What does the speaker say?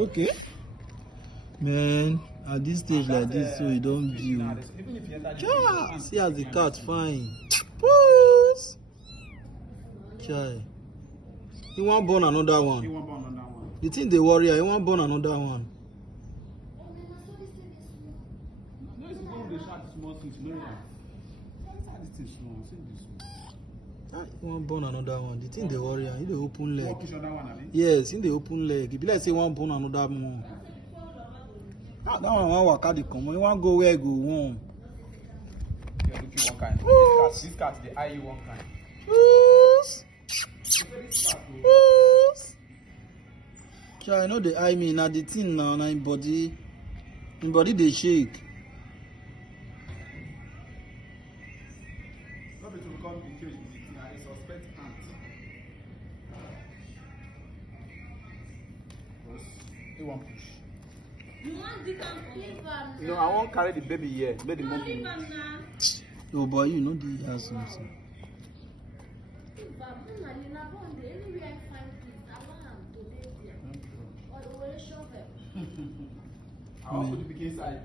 Okay. Man, at this stage like this, so you don't build. Chai, see as the cat fine. Puss. Chai. He won't born another one. You think they worry? He won't born another one. He won't born another one. The thing they worry, he the open leg. Yes, in the open leg. If you like say one born another one. That one walk out the common. You want go where go one. You're looking one kind. This cat, the eye you one kind. Sure, I know the eye me now the thing now in body they shake. Not to come in cage with the thing, I suspect ant. He won't push. You want the can leave am now? No, I won't carry the baby here. Let the mom Leave move. am now. Oh boy, you know the has something. Leave am. Una lina bond anywhere I find it. I want am to dey there. Or the way shovel. I want to put the pikin side.